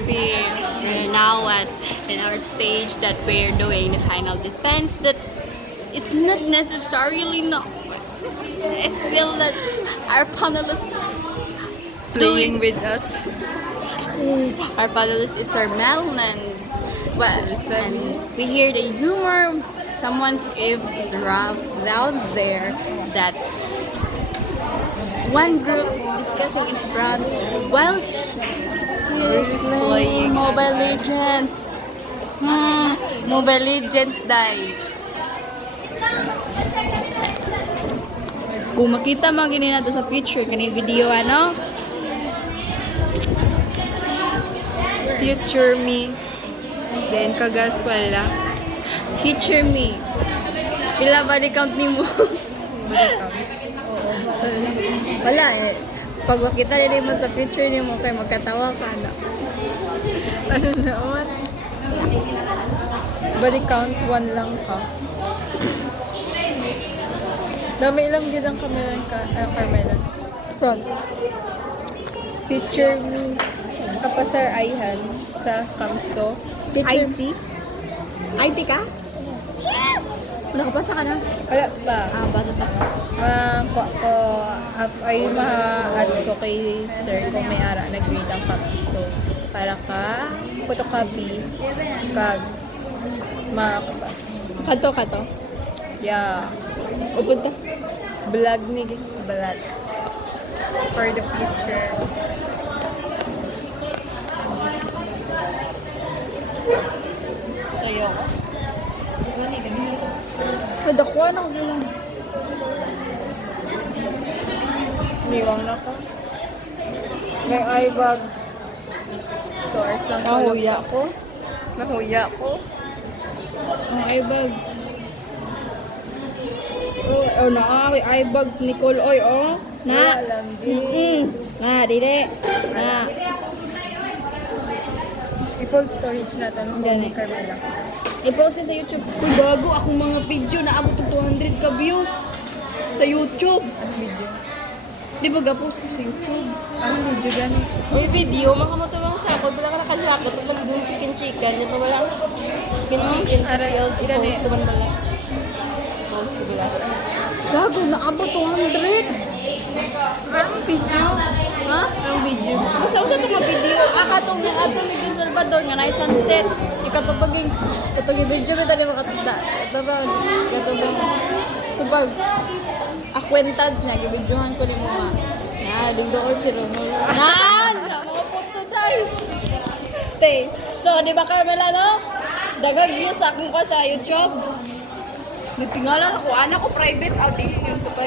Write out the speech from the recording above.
guys, we're now in our stage that we're doing the final defense. That it's not necessarily not. I feel that our panelists Playing with us. our panelist is our Melon, and we hear the humor. Someone's Eves is rough down there that one group discussing in front while he's playing Mobile Legends. Mobile Legends died. Kung makita mo gini nato sa future kani video ano? Future me. Then kagas pala. Future me. Pila ba di count nimo? Wala eh. Pag makita rin mo sa future nimo kay magkatawa ka na. Ano naman? Body count 1 lang ka. Dami ilang gid ang camera ka, Carmela. Front. Picture me. Kapasar Ayhan sa Kamso. Teacher. IT. IT ka? Yes! Nakapasa ka na? Wala pa. Basa ta. Ay ma-ask ko kay sir kung may ara nag-grade ang Kamso. Para ka photocopy kag Kato. yeah. Upunta. Vlog ni balat for the future. Sa'yo ko. Padakuha na ko lang. Niwang na ko. May eye bag. 2 hours lang ko. Nahuya ko. Nahuya ko. Ang eyebags. Oh, na eyebags Nicole. Oy, oh. Wala lang din. Na, dire. Na. I-full storage natin. Gani. Carmela. I-post sa YouTube. Uy, gago. Akong mga video na abot ng 200 ka views. Sa YouTube. Ano video? Di ba ga-post ko sa YouTube? Ano video gani? May video, makamatulong sa ako. Wala ka nakasakot. Wala yung chicken. Di ba wala? Chicken. Aral, gani. Post ko man wala. Post ko bila. Gago, naabot 200. Anong video? Ha? Anong video? Basta usa to mga video. Katong nga ato ni Don Salvador nga na sunset. Ikatubaging katong video bitaw ni makatanda. Katubang tubag. Acquaintance niya gibidyohan ko ni mo nga. Na dingdoon si Ronald. Nan, mo puto dai. Stay. So, di ba Carmela no? Dagag views akong ko sa YouTube. Natingalan ako, anak ko private, dili yun to private.